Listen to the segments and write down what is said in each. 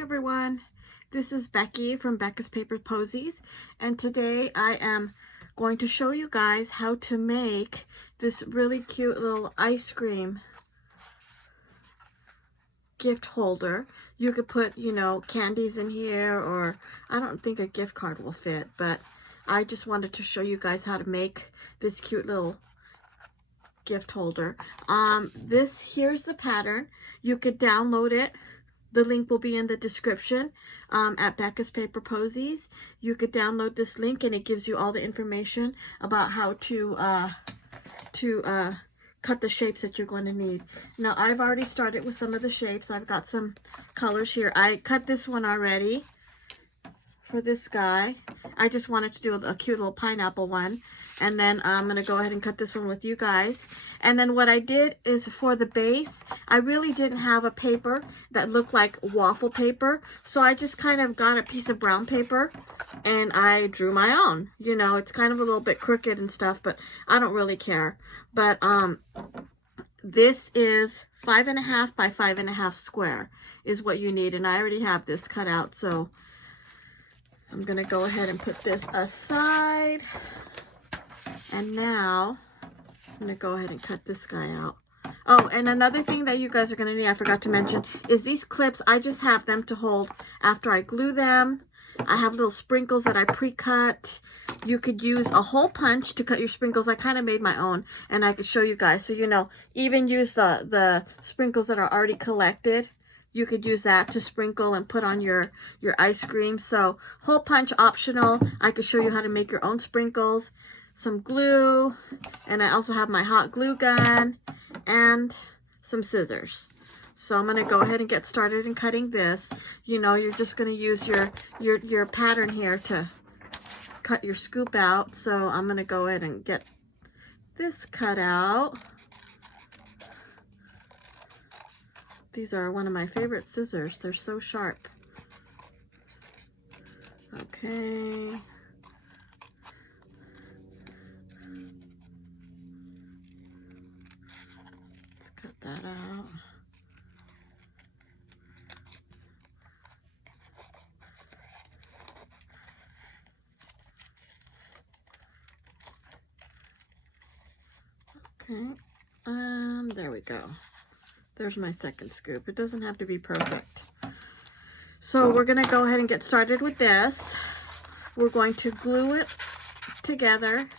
everyone, this is Becky from Becca's Paper Posies, and today I am going to show you guys how to make this really cute little ice cream gift holder. You could put, candies in here, or I don't think a gift card will fit, but I just wanted to show you guys how to make this cute little gift holder. Here's the pattern. You could download it. The link will be in the description at Becca's Paper Posies. You could download this link and it gives you all the information about how to cut the shapes that you're going to need. Now, I've already started with some of the shapes. I've got some colors here. I cut this one already for this guy. I just wanted to do a cute little pineapple one. And then I'm going to go ahead and cut this one with you guys. And then what I did is for the base, I really didn't have a paper that looked like waffle paper. So I just kind of got a piece of brown paper and I drew my own. You know, it's kind of a little bit crooked and stuff, but I don't really care. But this is 5.5 by 5.5 square is what you need. And I already have this cut out. So I'm going to go ahead and put this aside. And now I'm going to go ahead and cut this guy out. Oh, and another thing that you guys are going to need, I forgot to mention, is these clips. I just have them to hold after I glue them. I have little sprinkles that I pre-cut. You could use a hole punch to cut your sprinkles. I kind of made my own, and I could show you guys. So, even use the sprinkles that are already collected. You could use that to sprinkle and put on your ice cream. So, hole punch optional. I could show you how to make your own sprinkles. Some glue, and I also have my hot glue gun and some scissors. So I'm going to go ahead and get started in cutting this. You're just going to use your pattern here to cut your scoop out. So I'm going to go ahead and get this cut out. These are one of my favorite scissors. They're so sharp. Okay. That out. Okay, and there we go. There's my second scoop. It doesn't have to be perfect. So we're going to go ahead and get started with this. We're going to glue it together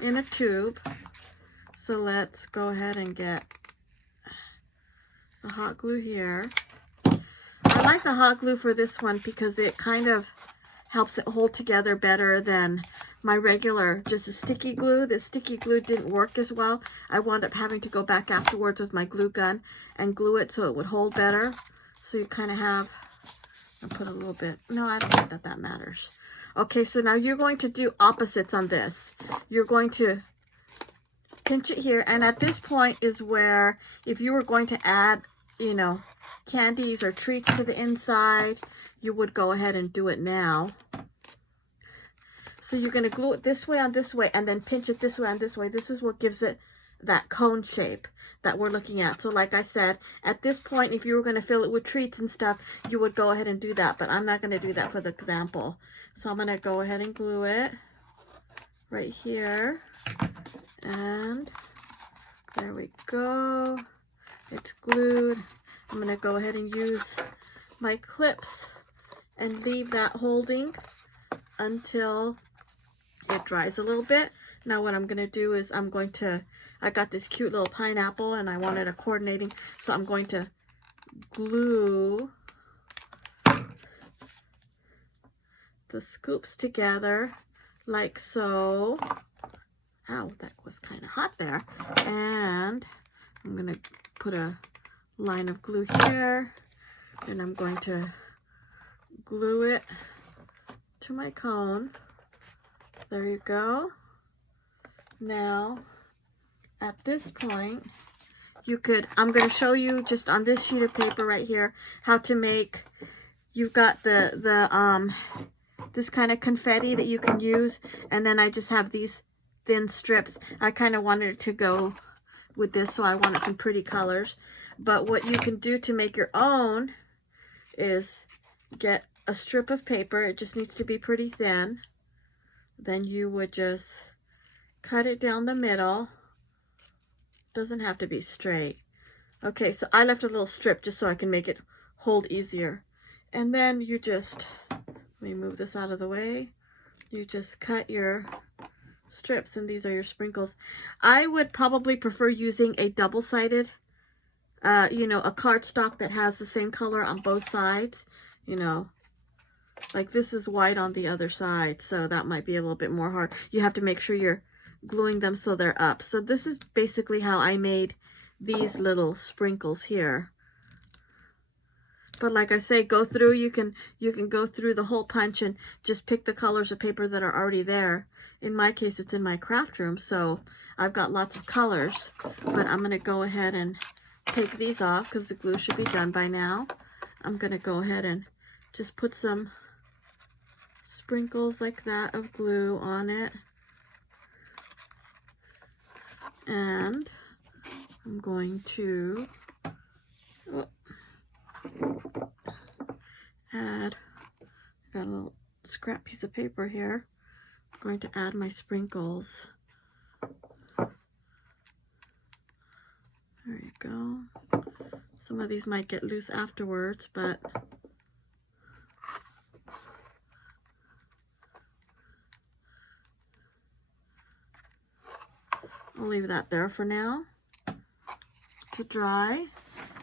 in a tube. So let's go ahead and get the hot glue here. I like the hot glue for this one because it kind of helps it hold together better than my regular just a sticky glue. The sticky glue didn't work as well. I wound up having to go back afterwards with my glue gun and glue it so it would hold better. So you kind of have, I'll put a little bit, no, I don't think that matters. Okay, so now you're going to do opposites on this. You're going to pinch it here, and at this point is where if you were going to add candies or treats to the inside, you would go ahead and do it now. So you're going to glue it this way on this way and then pinch it this way on this way. This is what gives it that cone shape that we're looking at. So like I said, at this point, if you were going to fill it with treats and stuff, you would go ahead and do that, but I'm not going to do that for the example. So I'm going to go ahead and glue it right here, and there we go. It's glued. I'm going to go ahead and use my clips and leave that holding until it dries a little bit. Now what I'm going to do is I got this cute little pineapple and I wanted a coordinating, so I'm going to glue the scoops together like so. Ow, that was kind of hot there. And I'm going to put a line of glue here, and I'm going to glue it to my cone. There you go. Now, at this point, I'm going to show you just on this sheet of paper right here how to make, you've got this kind of confetti that you can use, and then I just have these thin strips. I kind of wanted it to go with this, so I wanted some pretty colors. But what you can do to make your own is get a strip of paper. It just needs to be pretty thin. Then you would just cut it down the middle. Doesn't have to be straight. Okay, so I left a little strip just so I can make it hold easier. And then you just, let me move this out of the way. You just cut your strips, and these are your sprinkles. I would probably prefer using a double-sided, you know, a cardstock that has the same color on both sides. You know, like this is white on the other side, so that might be a little bit more hard. You have to make sure you're gluing them so they're up. So this is basically how I made these little sprinkles here. But like I say, go through, you can go through the whole punch and just pick the colors of paper that are already there. In my case, it's in my craft room, so I've got lots of colors. But I'm going to go ahead and take these off because the glue should be done by now. I'm going to go ahead and just put some sprinkles like that of glue on it. And I'm going to add, I got a little scrap piece of paper here. I'm going to add my sprinkles. There you go. Some of these might get loose afterwards, but I'll leave that there for now to dry.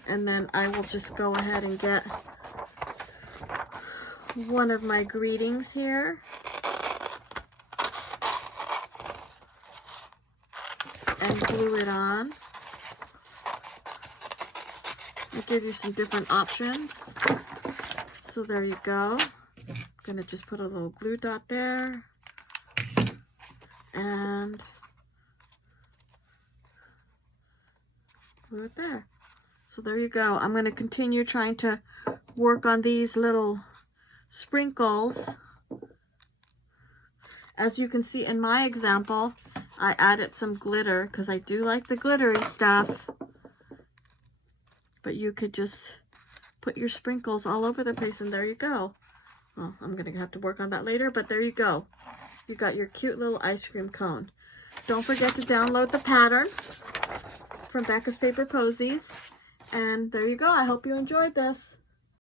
And then I will just go ahead and get one of my greetings here. And glue it on. I'll give you some different options. So there you go. I'm gonna just put a little glue dot there. And glue it there. So there you go. I'm going to continue trying to work on these little sprinkles. As you can see in my example, I added some glitter because I do like the glittery stuff. But you could just put your sprinkles all over the place, and there you go. Well, I'm going to have to work on that later, but there you go. You got your cute little ice cream cone. Don't forget to download the pattern from Becca's Paper Posies. And there you go. I hope you enjoyed this.